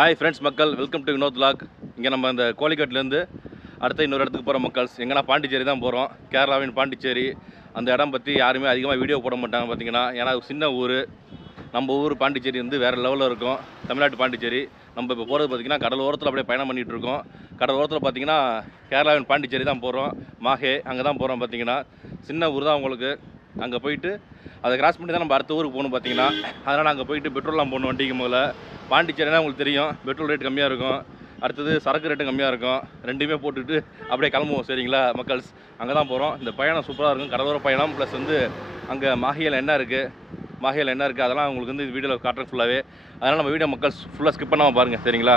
Hi friends மக்கள், welcome to Vinod vlog. இங்கே நம்ம இந்த கோழிக்கோட்லேருந்து அடுத்த இன்னொரு இடத்துக்கு போகிற மக்கள்ஸ். எங்கன்னா பாண்டிச்சேரி தான் போகிறோம். கேரளாவின் பாண்டிச்சேரி. அந்த இடம் பற்றி யாருமே அதிகமாக வீடியோ போட மாட்டாங்க பார்த்தீங்கன்னா. ஏன்னா சின்ன ஊர். நம்ம ஊர் பாண்டிச்சேரி வந்து வேறு லெவலில் இருக்கும். தமிழ்நாட்டு பாண்டிச்சேரி. நம்ம இப்போ போகிறது பார்த்திங்கன்னா கடல் ஓரத்தில் அப்படியே பயணம் பண்ணிகிட்டு இருக்கோம். கடல் ஓரத்தில் பார்த்திங்கன்னா கேரளாவின் பாண்டிச்சேரி தான் போகிறோம். மாஹே அங்கே தான் போகிறோம் பார்த்திங்கன்னா. சின்ன ஊர் தான் உங்களுக்கு. அங்கே போயிட்டு அதை கிராஸ் பண்ணி தான் நம்ம அடுத்த ஊருக்கு போகணும் பார்த்தீங்கன்னா. அதனால் அங்கே போயிட்டு பெட்ரோல்லாம் போடணும் வண்டிக்கு. முதல்ல பாண்டிச்சேரினா உங்களுக்கு தெரியும், பெட்ரோல் ரேட் கம்மியாக இருக்கும். அடுத்தது சரக்கு ரேட்டும் கம்மியாக இருக்கும். ரெண்டுமே போட்டுட்டு அப்படியே கிளம்புவோம். சரிங்களா மக்கள்ஸ்? அங்கே தான் போகிறோம். இந்த பயணம் சூப்பராக இருக்கும். கடலோர பயணம் ப்ளஸ் வந்து அங்கே மாஹேயில் என்ன இருக்குது அதெல்லாம் உங்களுக்கு வந்து வீடியோவில் காட்டுறேன் ஃபுல்லாகவே. அதனால் நம்ம வீடியோ மக்கள்ஸ் ஃபுல்லாக ஸ்கிப் பண்ணாமல் பாருங்கள். சரிங்களா?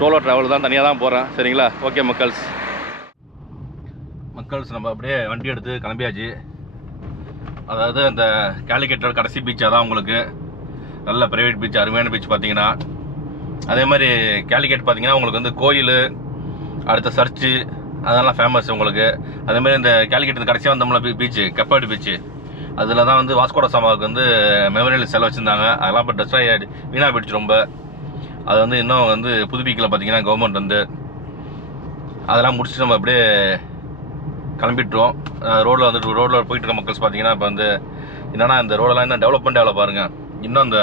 சோலோ ட்ராவல் தான், தனியாக தான் போகிறேன். சரிங்களா? ஓகே மக்கள்ஸ். நம்ம அப்படியே வண்டி எடுத்து கிளம்பியாச்சு. அதாவது அந்த கேலிக்கட்டோட கடைசி பீச்சாக தான் உங்களுக்கு. நல்ல ப்ரைவேட் பீச், அருமையான பீச் பார்த்தீங்கன்னா. அதே மாதிரி கேலிக்கட் பார்த்தீங்கன்னா உங்களுக்கு வந்து கோயில், அடுத்த சர்ச்சு, அதெல்லாம் ஃபேமஸ் உங்களுக்கு. அதேமாதிரி இந்த கேலிக்கட் கடைசியாக வந்தோம்ல பீச்சு, கப்பாடி பீச்சு, அதில் தான் வந்து வாஸ்கோட சமாவுக்கு வந்து மெமோரியல் செலவு வச்சுருந்தாங்க. அதெல்லாம் இப்போ டெஸ்ட்ராய் வீணாக போயிடுச்சு ரொம்ப. அதை வந்து இன்னும் வந்து புதுப்பிக்கல பார்த்தீங்கன்னா கவர்மெண்ட் வந்து. அதெல்லாம் முடிச்சுட்டு நம்ம அப்படியே கிளம்பிட்டுருவோம். ரோடில் போயிட்டு இருக்க மக்கள்ஸ் பார்த்தீங்கன்னா இப்போ வந்து என்னென்னா இந்த ரோடெல்லாம் இன்னும் டெவலப்மெண்ட் ஆகல பாருங்கள். இன்னும் அந்த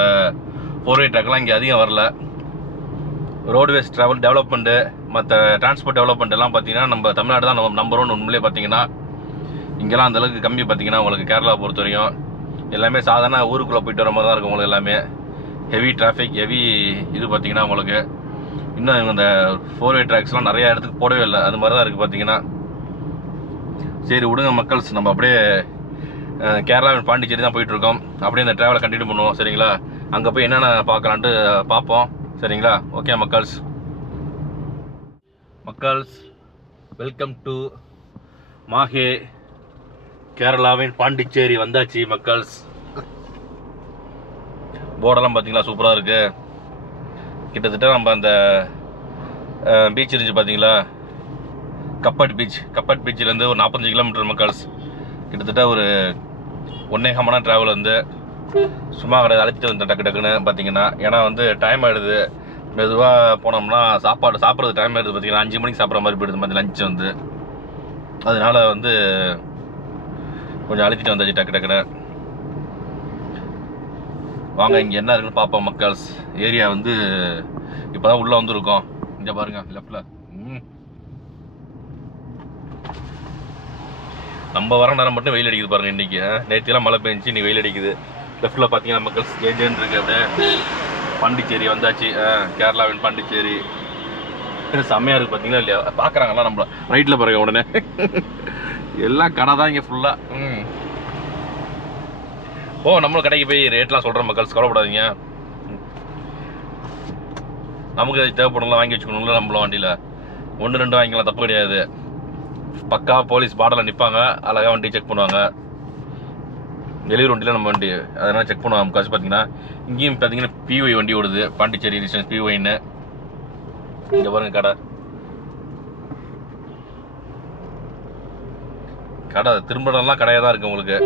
4-way ட்ராக்லாம் இங்கே அதிகம் வரல. ரோடுவேஸ் ட்ராவல் டெவலப்மெண்ட்டு, மற்ற டிரான்ஸ்போர்ட் டெவலப்மெண்ட் எல்லாம் பார்த்தீங்கன்னா நம்ம தமிழ்நாடு தான் நம்பர் ஒன் உண்மையிலே பார்த்தீங்கன்னா. இங்கெல்லாம் அந்தளவுக்கு கம்மி பார்த்தீங்கன்னா உங்களுக்கு. கேரளா பொறுத்த வரையும் எல்லாமே சாதாரண ஊருக்குள்ளே போயிட்டு வர மாதிரி தான் இருக்கும் உங்களுக்கு. எல்லாமே ஹெவி டிராஃபிக், ஹெவி இது பார்த்தீங்கன்னா உங்களுக்கு. இன்னும் இந்த 4-way ட்ராக்ஸ்லாம் நிறையா இடத்துக்கு போடவே இல்லை. அது மாதிரி தான் இருக்குது பார்த்தீங்கன்னா. சரி விடுங்க மக்கள்ஸ், நம்ம அப்படியே கேரளாவின் பாண்டிச்சேரி தான் போயிட்டுருக்கோம். அப்படியே இந்த ட்ராவலை கண்டினியூ பண்ணுவோம். சரிங்களா? அங்கே போய் என்னென்ன பார்க்கலான்ட்டு பார்ப்போம். சரிங்களா? ஓகே மக்கள்ஸ். வெல்கம் டு மாஹே, கேரளாவின் பாண்டிச்சேரி வந்தாச்சு மக்கள்ஸ். போர்டெல்லாம் பார்த்தீங்களா சூப்பராக இருக்குது. கிட்டத்தட்ட நம்ம அந்த பீச் இருந்துச்சு பார்த்தீங்களா, கப்பாட் பீச்சிலேருந்து ஒரு 45 கிலோமீட்டர் மக்கள்ஸ். கிட்டத்தட்ட ஒரு 1.5 மணி நேரம் ட்ராவல் வந்து சும்மா கிடையாது. அழைச்சிட்டு வந்து டக்குன்னு பார்த்தீங்கன்னா. ஏன்னா வந்து டைம் ஆகிடுது. மெதுவாக போனோம்னா சாப்பிட்றது டைம் ஆகிடுது பார்த்தீங்கன்னா. 5 மணிக்கு சாப்பிட்ற மாதிரி போயிடுது மாதிரி லஞ்சு வந்து. அதனால வந்து கொஞ்சம் அழைச்சிட்டு வந்தாச்சு டக்குன்னு. வாங்க இங்கே என்ன இருக்குன்னு பார்ப்போம் மக்கள்ஸ். ஏரியா வந்து இப்போ தான் உள்ளே வந்துருக்கோம். இங்கே பாருங்கள் லெஃப்டில். நம்ம வர நேரம் மட்டும் வெயில் அடிக்குது பாருங்கள் இன்றைக்கி. நேற்றுலாம் மழை பெஞ்சி இன்னைக்கு வெயில் அடிக்குது. லெஃப்ட்டில் பார்த்தீங்கன்னா மக்கள் ஏஜென்ட் இருக்குது. அப்படியே பாண்டிச்சேரி வந்தாச்சு. கேரளாவின் பாண்டிச்சேரி செம்மையாக இருக்குது பார்த்தீங்களா இல்லையா? பார்க்குறாங்களா நம்மள ரைட்டில் பாருங்க. உடனே எல்லாம் கடை தான் இங்கே ஃபுல்லாக. நம்மளும் கடைக்கு போய் ரேட்லாம் சொல்கிறோம் மக்கள்ஸ், கவலைப்படாதீங்க. நமக்கு அது தேவைப்படுங்களா வாங்கி வச்சுக்கணுங்களா நம்மளும் வண்டியில். 1-2 வாங்கிக்கலாம், தப்பு கிடையாது. பக்கா போலீஸ் பாடலில் நிற்பாங்க, அழகாக வண்டி செக் பண்ணுவாங்க. வெளியூர் வண்டியில் நம்ம வண்டி அதனால் செக் பண்ணுவாங்க முக்காசு பார்த்தீங்கன்னா. இங்கேயும் பார்த்தீங்கன்னா பிஒய் வண்டி ஓடுது, பாண்டிச்சேரி லிசன்ஸ் பிஒய்ன்னு. இங்கே பாருங்க கடை திரும்பலாம் கடையாக தான் இருக்குது உங்களுக்கு.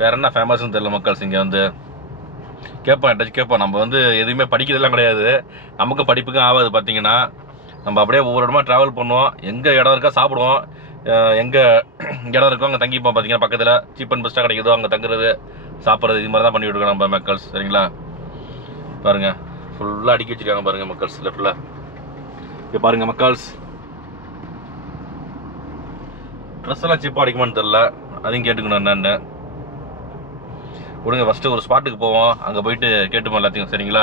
வேற என்ன ஃபேமஸ்ன்னு தெரியல மக்கள்ஸ். இங்கே வந்து கேட்போம். நம்ம வந்து எதுவுமே படிக்கிறதெல்லாம் கிடையாது. நமக்கு படிப்புக்கும் ஆகாது பார்த்தீங்கன்னா. நம்ம அப்படியே ஒவ்வொரு இடமா ட்ராவல் பண்ணுவோம். எங்கே இடம் இருக்கா சாப்பிடுவோம், எங்கே இடம் இருக்கோ அங்கே தங்கிப்போம் பார்த்தீங்கன்னா. பக்கத்தில் சீப் அண்ட் பெஸ்ட்டாக கிடைக்குதோ அங்கே தங்குறது, சாப்பிட்றது, இது மாதிரி தான் பண்ணிவிட்டு இருக்கோம் நம்ம மக்கள்ஸ். சரிங்களா? பாருங்கள் ஃபுல்லாக அடுக்கி வச்சுருக்காங்க பாருங்கள் மக்கள்ஸ். லெஃப்டில் இங்கே பாருங்கள் மக்கள்ஸ். ட்ரெஸ் எல்லாம் சீப்பாக அடிக்குமான்னு தெரில, அதையும் கேட்டுக்கணும் என்னென்னு. விடுங்க, ஃபஸ்ட்டு ஒரு ஸ்பாட்டுக்கு போவோம். அங்கே போயிட்டு கேட்டுப்போம் எல்லாத்தையும். சரிங்களா?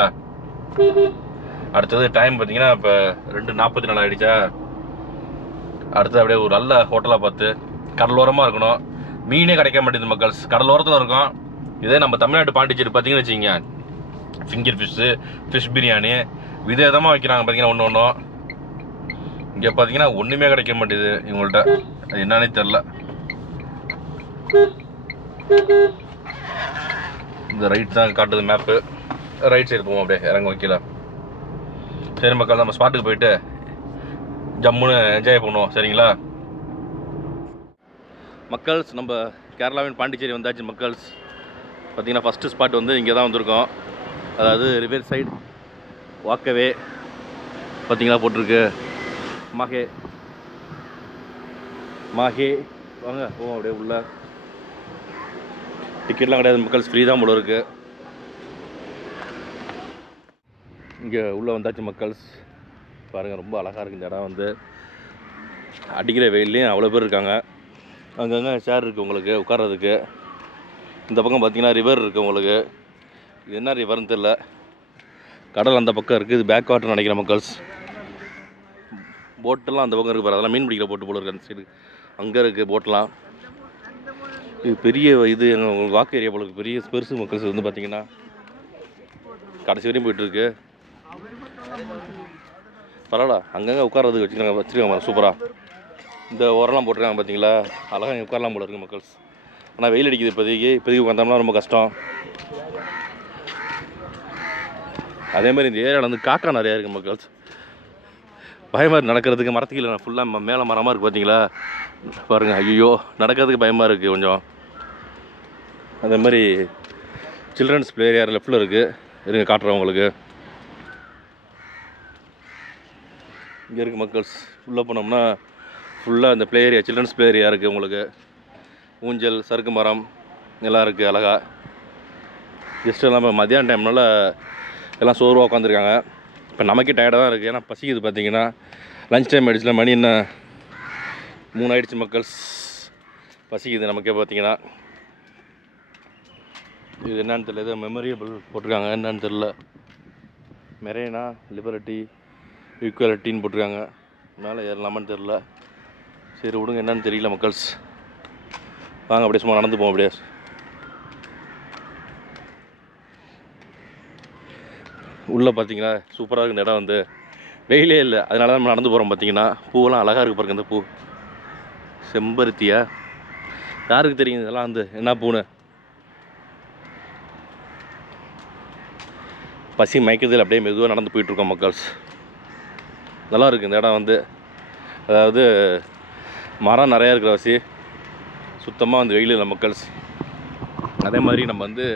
அடுத்தது டைம் பார்த்தீங்கன்னா இப்போ 2:44 ஆகிடுச்சா. அடுத்தது அப்படியே ஒரு நல்ல ஹோட்டலாக பார்த்து கடலோரமாக இருக்கணும். மீனே கிடைக்க மாட்டேங்குது மக்கள்ஸ், கடலோரத்தில் இருக்கும். இதே நம்ம தமிழ்நாட்டு பாண்டிச்சேரி பார்த்தீங்கன்னு வச்சுக்கிங்க, ஃபிங்கர் ஃபிஷ் பிரியாணி விதவிதமாக வைக்கிறாங்க பார்த்தீங்கன்னா. ஒன்றும் இங்கே பார்த்தீங்கன்னா ஒன்றுமே கிடைக்க மாட்டேங்குது இவங்கள்ட்ட. அது என்னன்னே தெரில. இந்த ரைட் தான் காட்டுது மேப்பு. ரைட் சைடு போவோம், அப்படியே இறங்க வைக்கல. சரி மக்கள், நம்ம ஸ்பாட்டுக்கு போயிட்டு ஜம்முன்னு என்ஜாய் பண்ணுவோம். சரிங்களா மக்கள்ஸ்? நம்ம கேரளாவின் பாண்டிச்சேரி வந்தாச்சு மக்கள்ஸ். பார்த்தீங்கன்னா ஃபஸ்ட்டு ஸ்பாட் வந்து இங்கே தான் வந்திருக்கோம். அதாவது ரிவர் சைடு வாக்கவே பார்த்தீங்கன்னா போட்டிருக்கு மாஹே வாங்க போவோம் அப்படியே உள்ள. டிக்கெட்லாம் கிடையாது மக்கள்ஸ், ஃப்ரீ தான் போல இருக்குது. இங்கே உள்ளே வந்தாச்சு மக்கள்ஸ். பாருங்கள் ரொம்ப அழகாக இருக்குது இந்த இடம். வந்து அடிக்கிற வெயிலையும் அவ்வளோ பேர் இருக்காங்க. அங்கங்கே சேர் இருக்குது உங்களுக்கு உட்கார்றதுக்கு. இந்த பக்கம் பார்த்தீங்கன்னா ரிவர் இருக்குது உங்களுக்கு. இது என்ன ரிவர்னு தெரில, கடல் அந்த பக்கம் இருக்குது. இது பேக் வாட்டர் நினைக்கிற மக்கள்ஸ். போட்டெல்லாம் அந்த பக்கம் இருக்குது பாரு, அதெல்லாம் மீன் பிடிக்கிற போட்டு போல இருக்குது அந்த சைடு. அங்கே இருக்குது போட்டெலாம். இது பெரிய இது உங்களுக்கு வாக்கு ஏரியா போல இருக்குது, பெரிய பெருசு மக்கள்ஸ். வந்து பார்த்தீங்கன்னா கடைசி வரையும் போயிட்டுருக்கு. பரவாயில்ல, அங்கங்கே உட்காரதுக்கு வச்சுருக்காங்க சூப்பராக. இந்த ஓரெல்லாம் போட்டிருக்காங்க பார்த்தீங்களா, அழகாக உட்காரலாம் போல இருக்குது மக்கள்ஸ். ஆனால் வெயில் அடிக்குது இப்போதைக்கு உட்காந்தோம்னா ரொம்ப கஷ்டம். அதே மாதிரி இந்த ஏரியாவில் வந்து காக்கா நிறையா இருக்குது மக்கள்ஸ். பயமாக நடக்கிறதுக்கு. மரத்துக்கு ஃபுல்லாக மேலே மரமாக இருக்குது பார்த்தீங்களா, பாருங்கள். ஐயோ, நடக்கிறதுக்கு பயமாக இருக்குது கொஞ்சம். அதே மாதிரி சில்ட்ரன்ஸ் ப்ளே ஏரியா லெஃப்டில் இருக்குது. இருங்க காட்டுறேன் உங்களுக்கு. இங்கே இருக்குது மக்கள்ஸ். உள்ளே போனோம்னா ஃபுல்லாக இந்த play area, children's play area இருக்குது உங்களுக்கு. ஊஞ்சல், சறுக்கு மரம் எல்லாம் இருக்குது அழகாக. ஜஸ்ட் எல்லாம் மத்தியான டைம்னால எல்லாம் சோர்வாக உட்காந்துருக்காங்க. இப்போ நமக்கே டயர்டாக தான் இருக்குது, ஏன்னா பசிக்குது. பார்த்தீங்கன்னா லஞ்ச் டைம் ஆகிடுச்சுல, மணி என்ன 3 ஆகிடுச்சு மக்கள்ஸ். பசிக்குது நமக்கே. பார்த்தீங்கன்னா இது என்னன்னு தெரியல, ஏதோ மெமரியபிள் போட்டிருக்காங்க, என்னன்னு தெரில. மெரேனா லிபர்ட்டி ஈக்குவாலிட்டின்னு போட்டிருக்காங்க. மேலே ஏறலாமான்னு தெரில. சரி விடுங்க, என்னன்னு தெரியல மக்கள்ஸ். வாங்க அப்படியே சும்மா நடந்து போவோம். அப்படியே உள்ளே பார்த்தீங்கன்னா சூப்பராக இருக்குது இந்த இடம். வந்து வெயிலே இல்லை, அதனால தான் நம்ம நடந்து போகிறோம். பார்த்தீங்கன்னா பூவெல்லாம் அழகாக இருக்குது பாருங்க. இந்த பூ செம்பருத்தியா, யாருக்கு தெரியும் இதெல்லாம் வந்து என்ன பூன்னு. பசி மயக்கத்தில் அப்படியே மெதுவாக நடந்து போயிட்டுருக்கோம் மக்கள்ஸ். நல்லா இருக்குது இந்த இடம். வந்து அதாவது மரம் நிறையா இருக்கிற வசி, சுத்தமாக வந்து வெயில் இல்லை மக்கள்ஸ். அதே மாதிரி நம்ம வந்து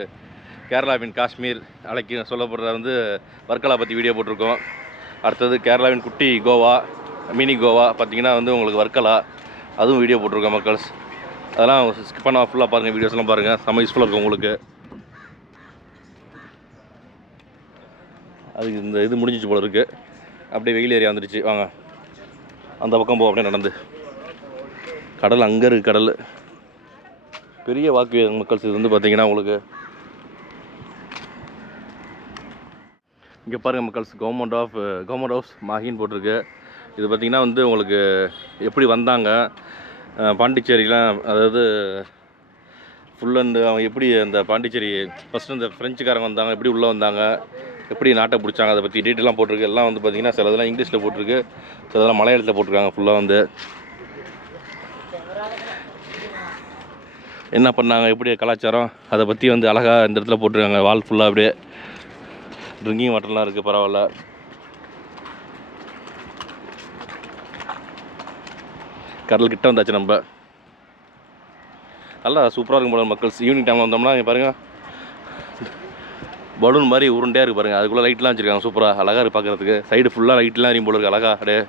கேரளாவின் காஷ்மீர் அழைக்கி சொல்லப்படுற வந்து வர்க்கலா பற்றி வீடியோ போட்டிருக்கோம். அடுத்தது கேரளாவின் குட்டி கோவா, மினி கோவா பார்த்திங்கன்னா வந்து உங்களுக்கு வர்க்கலா, அதுவும் வீடியோ போட்டிருக்கோம் மக்கள்ஸ். அதெல்லாம் ஸ்கிப் பண்ணால் ஃபுல்லாக பாருங்கள், வீடியோஸ்லாம் பாருங்கள், செம்ம யூஸ்ஃபுல்லாக இருக்கும் உங்களுக்கு. அது இந்த இது முடிஞ்சிச்சு போல இருக்குது. அப்படியே வெயில் ஏரியா வந்துடுச்சு. வாங்க அந்த பக்கம் போ. அப்படியே நடந்து கடல் அங்கே இருக்குது. கடல் பெரிய வாக்கு மக்கள்ஸ். இது வந்து பார்த்திங்கன்னா உங்களுக்கு இங்கே பாருங்கள் மக்கள்ஸ், கவர்மெண்ட் ஹவுஸ் மாஹின்னு போட்டிருக்கு. இது பார்த்திங்கன்னா வந்து உங்களுக்கு எப்படி வந்தாங்க பாண்டிச்சேரிலாம், அதாவது ஃபுல் அண்டு அவங்க எப்படி அந்த பாண்டிச்சேரி ஃபஸ்ட்டு இந்த ஃப்ரெஞ்சுக்காரங்க வந்தாங்க, எப்படி உள்ளே வந்தாங்க, எப்படி நாட்டை பிடிச்சாங்க, அதை பற்றி டீட்டெயிலாம் போட்டிருக்கு. எல்லாம் வந்து பார்த்திங்கன்னா சிலதெல்லாம் இங்கிலீஷில் போட்டிருக்கு, சிலதெல்லாம் மலையாளத்தில் போட்டிருக்காங்க. ஃபுல்லாக வந்து என்ன பண்ணாங்க, எப்படி கலாச்சாரம், அதை பற்றி வந்து அழகாக இந்த இடத்துல போட்டிருக்காங்க. வால் ஃபுல்லாக அப்படியே ட்ரிங்கிங் வாட்டர்லாம் இருக்குது. பரவாயில்ல. கடல் கிட்ட வந்தாச்சு நம்ம. நல்லா சூப்பராக இருக்கும் போல மக்கள்ஸ். ஈவினிங் டைமில் வந்தோம்னா இங்கே பாருங்கள், பலூன் மாதிரி உருண்டையாக இருக்குது பாருங்கள். அதுக்குள்ளே லைட்லாம் வச்சுருக்காங்க சூப்பராக, அழகாக இருக்குது பார்க்குறதுக்கு. சைடு ஃபுல்லாக லைட்லாம் எரியும் போல இருக்குது அழகாக. அப்படியே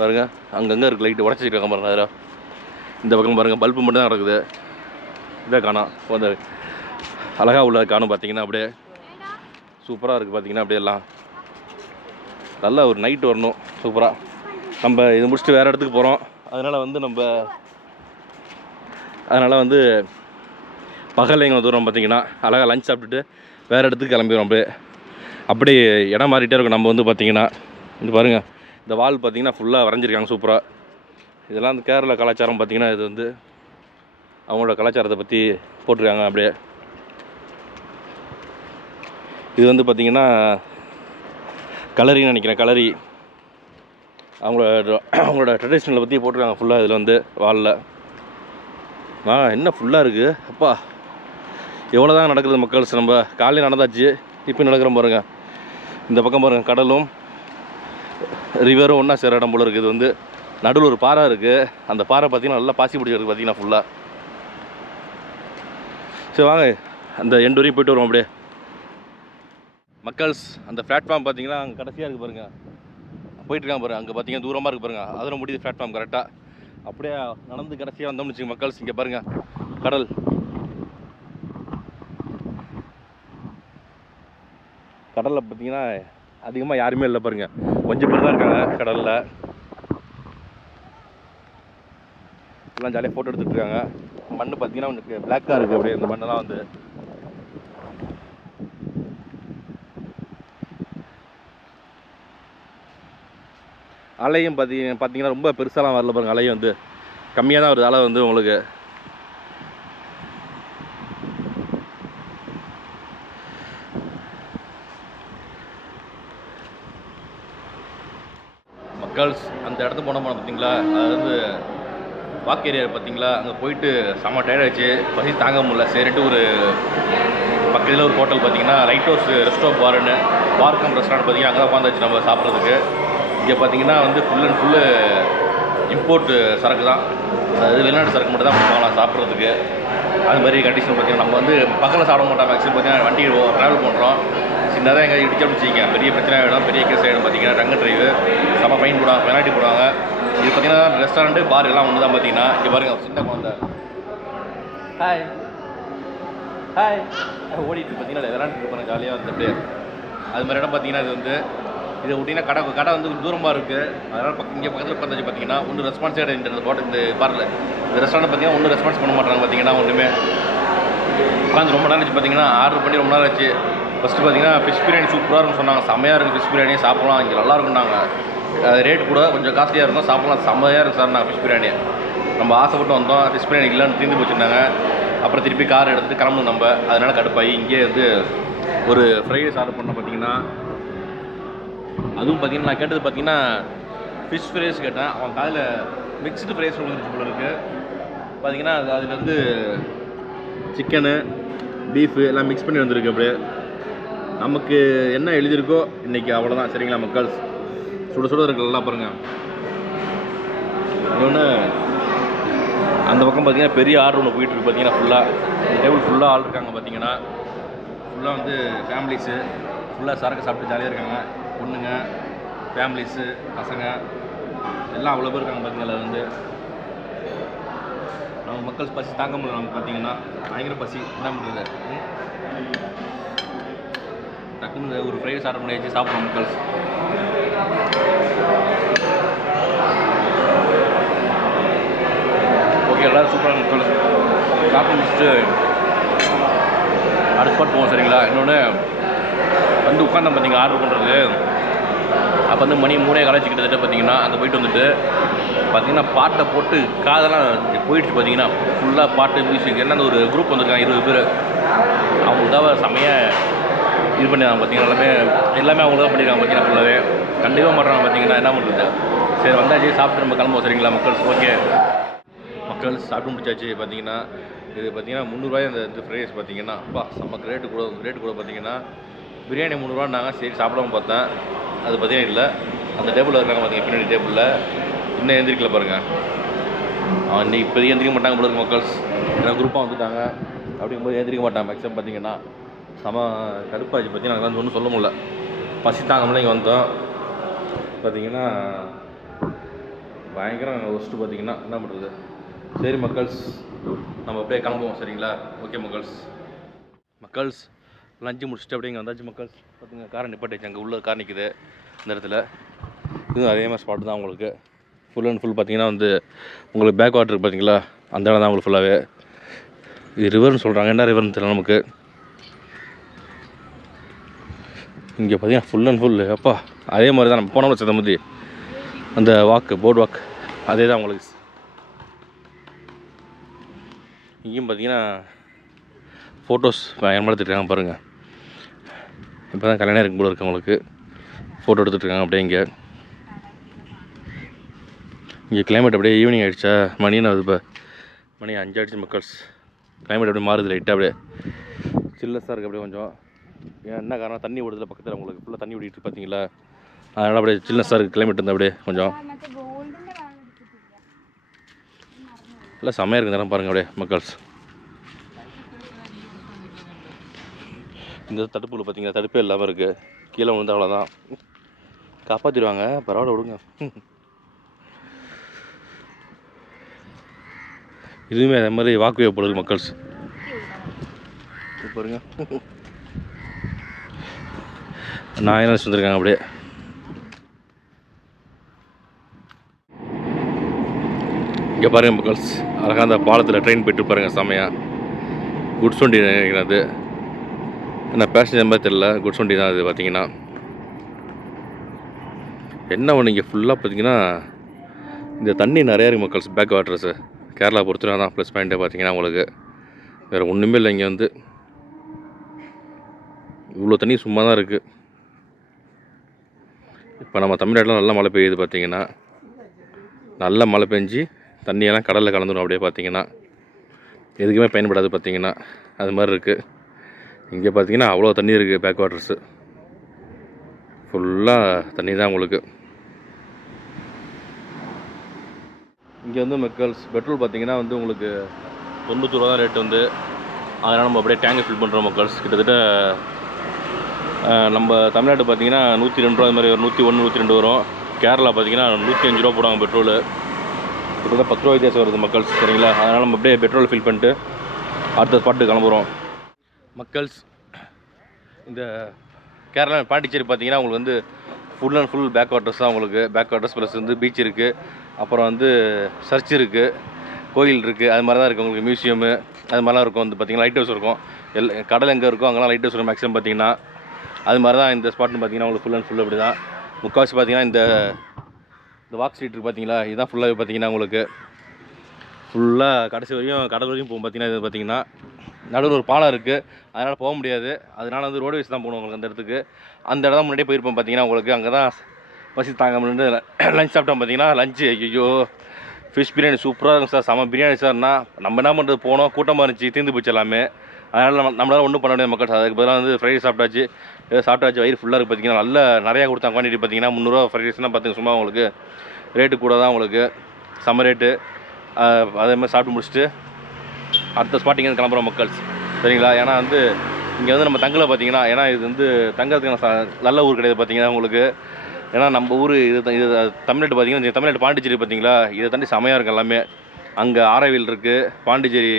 பாருங்கள், அங்கங்கே இருக்குது லைட்டு உடச்சிருக்காங்க பாருங்கள். அதில் இந்த பக்கம் பாருங்கள், பல்பு மட்டும் தான் இருக்குது, இதை காணோம். வந்து அழகாக உள்ள காணும் பார்த்தீங்கன்னா. அப்படியே சூப்பராக இருக்குது பார்த்தீங்கன்னா. அப்படியே எல்லாம் நல்லா ஒரு நைட்டு வரணும் சூப்பராக. நம்ம இது முடிச்சுட்டு வேறு இடத்துக்கு போகிறோம். அதனால் வந்து பகலில் எங்கே தூரம் பார்த்தீங்கன்னா அழகாக லஞ்ச் சாப்பிட்டுட்டு வேறு இடத்துக்கு கிளம்பிடுவோம். அப்படியே இடம் மாறிட்டே இருக்கும். நம்ம வந்து பார்த்திங்கன்னா இது பாருங்கள், இந்த வால் பார்த்திங்கன்னா ஃபுல்லாக வரைஞ்சிருக்காங்க சூப்பராக. இதெல்லாம் வந்து கேரளா கலாச்சாரம் பார்த்திங்கன்னா, இது வந்து அவங்களோட கலாச்சாரத்தை பற்றி போட்டிருக்காங்க. அப்படியே இது வந்து பார்த்திங்கன்னா கலரின்னு நினைக்கிறேன், கலரி அவங்களோட ட்ரெடிஷ்னலை பற்றி போட்டிருக்காங்க ஃபுல்லாக இதில் வந்து வாலில். என்ன ஃபுல்லாக இருக்குது அப்பா, எவ்வளோ தான் நடக்குது மக்கள்ஸ். நம்ம காலையில் நடந்தாச்சு, இப்போ நடக்கிற பாருங்கள். இந்த பக்கம் பாருங்கள், கடலும் ரிவரும் ஒன்றா சேர இடம் போல் இருக்குது. இது வந்து நடுவில் ஒரு பாறை இருக்குது. அந்த பாறை பார்த்திங்கன்னா நல்லா பாசி பிடிச்சிருக்கு பார்த்தீங்கன்னா ஃபுல்லாக. சரி வாங்க அந்த எண்டு வரையும் போயிட்டு வருவோம் அப்படியே. மக்கள்ஸ் அந்த பிளாட்ஃபார்ம் பார்த்தீங்கன்னா அங்கே கடைசியாக இருக்குது பாருங்கள், போயிட்டுருக்காங்க பாருங்கள். அங்கே பார்த்தீங்கன்னா தூரமாக இருக்குது பாருங்கள், அதில் முடியுது பிளாட்ஃபார்ம் கரெக்டாக. அப்படியே நடந்து கடைசியாக வந்தோம்னு வச்சுக்கோங்க மக்கள்ஸ். இங்கே பாருங்கள் கடல். கடலில் பார்த்தீங்கன்னா அதிகமாக யாருமே இல்லை பாருங்கள், கொஞ்சம் பேர் தான் இருக்காங்க கடலில். எல்லாம் ஜாலியாக ஃபோட்டோ எடுத்துகிட்டு இருக்காங்க. மண் பார்த்தீங்கன்னா உங்களுக்கு பிளாக்காக இருக்குது அப்படியே. இந்த மண்ணெல்லாம் வந்து அலையும் பார்த்தீங்கன்னா ரொம்ப பெருசாலாம் வரல பாருங்கள். அலையும் வந்து கம்மியாக தான் வருது அலை வந்து உங்களுக்கு. மக்கள்ஸ் அந்த இடத்துக்கு போனோம் பார்த்தீங்களா, அது வந்து வாக் ஏரியா பார்த்தீங்களா, அங்கே போயிட்டு செம்ம டயர்டாகிடுச்சு, பசி தாங்க முடியல. சரிட்டு ஒரு பக்கத்தில் ஒரு ஹோட்டல் பார்த்தீங்கன்னா லைட் ஹவுஸ் ரெஸ்டோ பார்னு பார்க்கம் ரெஸ்டாரண்ட் பார்த்தீங்கன்னா அங்கே தான் உட்காந்துச்சு நம்ம சாப்பிட்றதுக்கு. இங்கே பார்த்தீங்கன்னா வந்து ஃபுல் அண்ட் ஃபுல்லு இம்போர்ட் சரக்கு தான், அதாவது வெளிநாட்டு சரக்கு மட்டும் தான் கொடுப்பாங்களா சாப்பிட்றதுக்கு. அது மாதிரி கண்டிஷன் பார்த்தீங்கன்னா நம்ம வந்து பக்கத்தில் சாப்பிட மாட்டோம். மேக்ஸிமம் பார்த்தீங்கன்னா வண்டி ட்ராவல் பண்ணுறோம், சின்னதாக எங்கே இடிச்சு வச்சுக்கிங்க, பெரிய பிரச்சனை ஆகிடும். பெரிய கேஸ் ஆகிடும் பார்த்தீங்கன்னா டங்கு டிரைவு செம்ம ஃபைன் போடுவாங்க, பெனால்ட்டி போடுவாங்க. இது பார்த்தீங்கன்னா ரெஸ்டாரண்ட்டு பார் எல்லாம் ஒன்று தான் பார்த்தீங்கன்னா. இங்கே பாருங்கள் சின்ன குழந்தை ஹாய் ஹாய் ஓடிட்டு பார்த்தீங்கன்னா விளாண்டுட்டு இருப்பாங்க ஜாலியாக வந்து அப்படியே. அது மாதிரி இடம் பார்த்தீங்கன்னா இது வந்து இதை விட்டிங்கன்னா கடை வந்து தூரமாக இருக்குது. அதனால் இங்கே பக்கத்தில் உட்காந்து பார்த்தீங்கன்னா ஒன்றும் ரெஸ்பான்ஸே கிடையாது. இந்த ஹோட்டல் இந்த பாரில் இந்த ரெஸ்டாரண்ட் பார்த்தீங்கன்னா ஒன்றும் ரெஸ்பான்ஸ் பண்ண மாட்டாங்க பார்த்தீங்கன்னா. ஒன்றுமே உட்காந்து ரொம்ப நேரம் ஆச்சு பார்த்தீங்கன்னா, ஆர்டர் பண்ணி ரொம்ப நேரம் ஆச்சு. ஃபஸ்ட்டு பார்த்தீங்கன்னா ஃபிஷ் பிரியாணி சூப்பராக இருக்குன்னு சொன்னாங்க, செம்மையாக இருக்குது ஃபிஷ் பிரியாணி, சாப்பிட்லாம் இங்கே நல்லா இருக்குன்னாங்க. ரேட் கூட கொஞ்சம் காஸ்ட்லியாக இருக்கும், சாப்பிட்லாம் செம்மையாக இருக்குது சார். நான் ஃபிஷ் பிரியாணி நம்ம ஆசைப்பட்டு வந்தோம், ஃபிஷ் பிரியாணி இல்லைன்னு தீர்ந்து போச்சுருந்தாங்க. அப்புறம் திருப்பி கார் எடுத்துகிட்டு கிளம்பணும் நம்ம, அதனால் கடுப்பாகி இங்கே வந்து ஒரு ஃப்ரைட் ரைஸ் ஆர்டர் பண்ண பார்த்தீங்கன்னா. அதுவும் பார்த்தீங்கன்னா நான் கேட்டது பார்த்தீங்கன்னா ஃபிஷ் ஃப்ரைஸ் கேட்டேன், அவன் காலையில் மிக்ஸ்டு ஃப்ரைஸ் வந்துருச்சு போல இருக்குது பார்த்தீங்கன்னா. அதில் வந்து சிக்கனு பீஃபு எல்லாம் மிக்ஸ் பண்ணி வந்திருக்கு. அப்படியே நமக்கு என்ன எழுதியிருக்கோ இன்றைக்கி அவ்வளோதான் சரிங்களா மக்கள். சுட சுட இருக்கு நல்லா பாருங்கள். இன்னொன்று அந்த பக்கம் பார்த்தீங்கன்னா பெரிய ஆர்டர் ஒன்று போயிட்டுருக்கு பார்த்தீங்கன்னா. ஃபுல்லாக டேபிள் ஃபுல்லாக ஆள் இருக்காங்க பார்த்தீங்கன்னா. ஃபுல்லாக வந்து ஃபேமிலிஸு ஃபுல்லாக சரக்கு சாப்பிட்டு ஜாலியாக இருக்காங்க. பொண்ணுங்க, ஃபேமிலிஸு, பசங்க எல்லாம் அவ்வளோ பேர் இருக்காங்க பார்த்தீங்களா. அது வந்து நம்ம மக்கள் பசி தாங்க முடியல நமக்கு பார்த்தீங்கன்னா, பயங்கர பசி. என்ன பண்ணுறது, டக்குன்னு ஒரு ஃப்ரைட் ஆர்டர் பண்ணி வச்சு சாப்பிட்றோம் மக்கள். ஓகே எல்லோரும் சூப்பராக மக்கள் சாப்பிட்டு முடிச்சுட்டு அடுத்த ஸ்பாட் போவோம் சரிங்களா. இன்னொன்று வந்து உட்காந்தோம் பார்த்தீங்கன்னா ஆர்டர் பண்ணுறது. அப்போ வந்து மணி 3 காலேஜ் கிட்டத்தட்ட பார்த்தீங்கன்னா அங்கே போயிட்டு வந்துட்டு பார்த்தீங்கன்னா பாட்டை போட்டு காதெல்லாம் போயிடுச்சு பார்த்தீங்கன்னா. ஃபுல்லாக பாட்டு மியூசிக் எல்லாம் ஒரு குரூப் வந்துருக்காங்க 20 பேர். அவங்களுக்காக செம்மையாக இது பண்ணிடுறாங்க பார்த்தீங்கன்னா. எல்லாமே அவங்க தான் பண்ணியிருக்காங்க பார்த்தீங்கன்னா. ஃபுல்லாகவே கண்டிப்பாக பண்ணுறாங்க பார்த்தீங்கன்னா. என்ன பண்ணுறது, சரி வந்தாச்சு சாப்பிட்டு நம்ம கிளம்புவோம் சரிங்களா மக்கள்ஸ். ஓகே மக்கள்ஸ் சாப்பிட்டு முடிச்சாச்சு பார்த்தீங்கன்னா. இது பார்த்தீங்கன்னா 300 ரூபாய் இந்த ஃப்ரைஸ் பார்த்தீங்கன்னா. அப்பா நமக்கு ரேட்டு கூட பார்த்தீங்கன்னா பிரியாணி 300 ரூபான்னாங்க. சரி சாப்பிடாம பார்த்தேன், அது பார்த்தீங்கன்னா இல்லை. அந்த டேபிளில் இருக்காங்க பார்த்தீங்கன்னா, பின்னாடி டேபிளில் இன்னும் எழுந்திரிக்கல பாருங்கள். இன்றைக்கி இப்போதைக்கு எழுந்திரிக்க மாட்டாங்க போல இருக்கு மக்கள்ஸ். ஏன்னா குரூப்பாக வந்துட்டாங்க, அப்படிங்கும்போது எழுந்திரிக்க மாட்டாங்க மேக்ஸிமம் பார்த்தீங்கன்னா. செம கடுப்பாச்சு பார்த்தீங்கன்னா. எனக்கு வந்து ஒன்றும் சொல்ல முடியல, பசி தாங்கம்ல இங்கே வந்தோம் பார்த்தீங்கன்னா. பயங்கரம் ஒஸ்ட்டு பார்த்தீங்கன்னா. என்ன பண்ணுறது, சரி மக்கள்ஸ் நம்ம அப்படியே கிளம்புவோம் சரிங்களா. ஓகே மக்கள்ஸ் லஞ்சு முடிச்சுட்டு அப்படியே இங்கே வந்தாச்சு மக்கள்ஸ். பார்த்துங்க காரை நிப்பாட்டிச்சு, அங்கே உள்ள கார் நிற்குது இந்த இடத்துல. இதுவும் அதே மாதிரி ஸ்பாட் தான் உங்களுக்கு. ஃபுல் அண்ட் ஃபுல் பார்த்தீங்கன்னா வந்து உங்களுக்கு பேக் வாட்டர் பார்த்தீங்களா, அந்த இடம் தான் உங்களுக்கு ஃபுல்லாகவே. இது ரிவர்னு சொல்கிறாங்க, என்ன ரிவர்னு தெரியல நமக்கு. இங்கே பார்த்தீங்கன்னா ஃபுல் அண்ட் ஃபுல் அப்பா அதே மாதிரி தான் நம்ம போன வருஷம் முந்தி அந்த போர்டு வாக் அதே தான் உங்களுக்கு. இங்கேயும் பார்த்தீங்கன்னா ஃபோட்டோஸ் பயங்கரமாக எடுத்துகிட்ருக்காங்க பாருங்கள். இப்போ தான் கல்யாணம் இருக்கும் போல இருக்கு அவங்களுக்கு, ஃபோட்டோ எடுத்துகிட்ருக்காங்க அப்படியே. இங்கே கிளைமேட் அப்படியே ஈவினிங் ஆகிடுச்சா, மணி நான் இப்போ மணி 5 ஆகிடுச்சு மக்கள்ஸ். கிளைமேட் அப்படியே மாறுது லைட்டாக, அப்படியே சில்லஸாக இருக்குது அப்படியே கொஞ்சம். என்ன காரணம், தண்ணி ஓடுதில்ல பக்கத்தில் உங்களுக்கு, ஃபுல்லாக தண்ணி ஓடிட்டு பார்த்தீங்களா, அதனால் அப்படியே சில்னஸாக இருக்குது கிளைமேட் வந்து அப்படியே கொஞ்சம். இல்லை செம்மையாக இருக்குது நேரம் பாருங்கள் அப்படியே மக்கள்ஸ். இந்த தடுப்புல பார்த்தீங்கன்னா தடுப்பே இல்லாமல் இருக்குது. கீழே விழுந்து அவ்வளோதான். காப்பாற்றிடுவாங்க, பரவாயில்ல விடுங்க. இதுவுமே அதே மாதிரி வாக்குவே போடுது மக்கள்ஸ். பாருங்க, நான் என்ன வச்சுருக்காங்க அப்படியே. இங்கே பாருங்கள் மக்கள்ஸ், அழகாக அந்த பாலத்தில் ட்ரெயின் போய்ட்டு பாருங்கள் செம்மையாக. குட்ஸ் வண்டி நினைக்கிறது, என்ன பேசஞ்சர் மாதிரி தெரியல, குட்ஸ் வண்டி தான் அது. பார்த்தீங்கன்னா என்ன ஒன்று இங்கே ஃபுல்லாக பார்த்தீங்கன்னா இந்த தண்ணி நிறையா இருக்குது மக்கள்ஸ். பேக் வாட்டர்ஸு கேரளா பொறுத்தவரை தான் ப்ளஸ் பாயிண்ட்டே பார்த்தீங்கன்னா உங்களுக்கு வேறு ஒன்றுமே இல்லை. இங்கே வந்து இவ்வளோ தண்ணி சும்மா தான் இருக்குது. இப்போ நம்ம தமிழ்நாட்டில் நல்ல மழை பெய்யுது. பார்த்தீங்கன்னா நல்ல மழை பெஞ்சு தண்ணியெல்லாம் கடலில் கலந்துடும் அப்படியே. பார்த்தீங்கன்னா எதுக்குமே பயன்படாது. பார்த்தீங்கன்னா அது மாதிரி இருக்குது. இங்கே பார்த்தீங்கன்னா அவ்வளோ தண்ணி இருக்குது. பேக் வாட்டர்ஸு ஃபுல்லாக தண்ணி தான் உங்களுக்கு. இங்கே வந்து மக்கள்ஸ் பெட்ரோல் பார்த்தீங்கன்னா வந்து உங்களுக்கு 90 ரூபா தான் ரேட்டு வந்து. அதனால் நம்ம அப்படியே டேங்கை ஃபில் பண்ணுறோம் மக்கள்ஸ். கிட்டத்தட்ட நம்ம தமிழ்நாடு பார்த்தீங்கன்னா 102 ரூபா, அது மாதிரி ஒரு 101 102 வரும். கேரளா பார்த்தீங்கன்னா 105 ரூபா போடுவாங்க பெட்ரோலு. கிட்டத்தட்ட 10 ரூபா வித்தியாசம் வருது மக்கள்ஸ், சரிங்களா? அதனால் நம்ம அப்படியே பெட்ரோல் ஃபில் பண்ணிட்டு அடுத்த ஸ்பாட்டுக்கு கிளம்புறோம் மக்கள்ஸ். இந்த கேரளா பாண்டிச்சேரி பார்த்தீங்கன்னா உங்களுக்கு வந்து full and full backwaters தான் உங்களுக்கு. பேக் வாட்டர்ஸ் ப்ளஸ் வந்து பீச் இருக்குது, அப்புறம் வந்து சர்ச் இருக்குது, கோயில் இருக்குது, அது மாதிரி தான் இருக்குது உங்களுக்கு. மியூசியமு அது மாதிரிலாம் இருக்கும். வந்து பார்த்திங்கன்னா லைட் ஹவுஸ் இருக்கும். கடல் எங்கே இருக்கும் அங்கெல்லாம் லைட் ஹவுஸ் இருக்கும் மேக்ஸிமம். பார்த்திங்கன்னா அது மாதிரி தான் இந்த ஸ்பாட்னு பார்த்திங்கன்னா உங்களுக்கு ஃபுல் அண்ட் ஃபுல் அப்படி தான். முக்கால்வாசி பார்த்திங்கன்னா இந்த வாக் ஸ்ட்ரீட் இருக்குது பார்த்தீங்களா, இதுதான் ஃபுல்லாகவே பார்த்திங்கன்னா உங்களுக்கு ஃபுல்லாக கடைசி வரையும் கடல் வரையும் போகும். பார்த்திங்கன்னா இது பார்த்திங்கன்னா நடுவில் ஒரு பாலம் இருக்குது, அதனால் போக முடியாது. அதனால் வந்து ரோடுவேஸ் தான் போகணும் உங்களுக்கு அந்த இடத்துக்கு. அந்த இடம் முன்னாடியே போயிருப்போம் பார்த்திங்கன்னா உங்களுக்கு. அங்கே தான் பசி தாங்க முடியுது. லஞ்ச் சாப்பிட்டோம் பார்த்தீங்கன்னா. லஞ்சு ஐயோ ஃபிஷ் பிரியாணி சூப்பராக இருக்கும் சார், செம பிரியாணி சார்னா. நம்ம என்ன பண்ணுறது, போனோம் கூட்டமாக இருந்துச்சு, தீர்ந்து போச்சு எல்லாமே. அதனால் நம்மளால் ஒன்றும் பண்ண முடியாது மக்கள். அதுக்கு பதிலாக வந்து ஃப்ரைட் ரைஸ் சாப்பிட்டாச்சு. சாப்பிட்டாச்சு, வயிறு ஃபுல்லாக இருக்குது. பார்த்திங்கன்னா நல்ல நிறையா கொடுத்தாங்க குவான்டிட்டி. பார்த்திங்கன்னா 300 ரூபா ஃப்ரைட் ரைஸ்னால் பார்த்துங்க. சும்மா உங்களுக்கு ரேட்டு கூட தான் உங்களுக்கு, செம்ம ரேட்டு. அதே மாதிரி சாப்பிட்டு முடிச்சுட்டு அடுத்த ஸ்பாட்டிங் கிளம்புறோம் மக்கள்ஸ், சரிங்களா? ஏன்னா வந்து இங்கே வந்து நம்ம தங்கலை பார்த்திங்கன்னா, ஏன்னா இது வந்து தங்கிறதுக்கான நல்ல ஊர் கிடையாது பார்த்திங்கன்னா உங்களுக்கு. ஏன்னா நம்ம ஊர் இது தமிழ்நாட்டு பார்த்திங்கன்னா, தமிழ்நாட்டு பாண்டிச்சேரி பார்த்திங்களா, இதை தாண்டி செமையாக இருக்குது எல்லாமே. அங்கே ஆரவில் இருக்குது, பாண்டிச்சேரி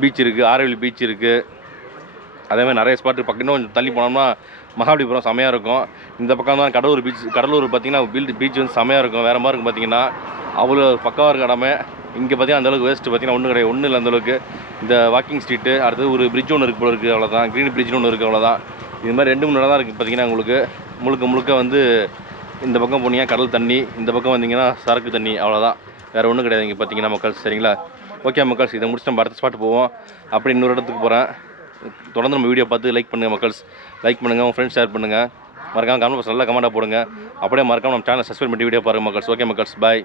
பீச் இருக்குது, ஆரவில் பீச் இருக்குது. அதேமாதிரி நிறைய ஸ்பாட்டு பக்கம் இன்னும் கொஞ்சம் தள்ளி போனோம்னா மகாபலிபுரம் செமையாக இருக்கும். இந்த பக்கம் தான் கடலூர் பீச். கடலூர் பார்த்திங்கன்னா பீச் வந்து செமையாக இருக்கும், வேறு மாதிரி இருக்கும். பார்த்திங்கன்னா அவ்வளோ பக்கமாக இருக்க இடமே. இங்கே பார்த்திங்கன்னா அந்தளவுக்கு வேஸ்ட்டு பார்த்திங்கன்னா ஒன்றும் கிடையாது, ஒன்றும் இல்லை அந்தளவுக்கு. இந்த வாக்கிங் ஸ்ட்ரீட்டு, அடுத்தது ஒரு பிரிட்ஜ் ஒன்று இருக்குது போல இருக்குது, அவ்வளோதான். க்ரீன் பிரிட்ஜ்னு ஒன்று இருக்குது, அவ்வளோதான். இது மாதிரி 2-3 இடம் தான் இருக்குது பார்த்திங்கன்னா உங்களுக்கு. முழுக்க வந்து இந்த பக்கம் போனீங்கன்னா கடல் தண்ணி, இந்த பக்கம் வந்தீங்கன்னா சரக்கு தண்ணி, அவ்வளோதான். வேறு ஒன்றும் கிடையாது இங்கே பார்த்திங்கன்னா மக்கள்ஸ், சரிங்களா? ஓகே மக்கள்ஸ், இதை முடிச்சுட்டு நம்ம அடுத்த ஸ்பாட் போவோம். அப்படி இன்னொரு இடத்துக்கு போகிறேன். தொடர்ந்து நம்ம வீடியோ பார்த்து லைக் பண்ணுங்கள் மக்கள்ஸ். லைக் பண்ணுங்கள், உங்கள் ஃப்ரெண்ட்ஸ் ஷேர் பண்ணுங்கள். மறக்காமல் கமெண்ட் பாக்ஸ் நல்லா கமெண்ட்டாக போடுங்க. அப்படியே மறக்காமல் நம்ம சேனல் சப்ஸ்கிரைப் பண்ணி வீடியோ பாருங்கள் மக்கள்ஸ். ஓகே மக்கள்ஸ், பாய்.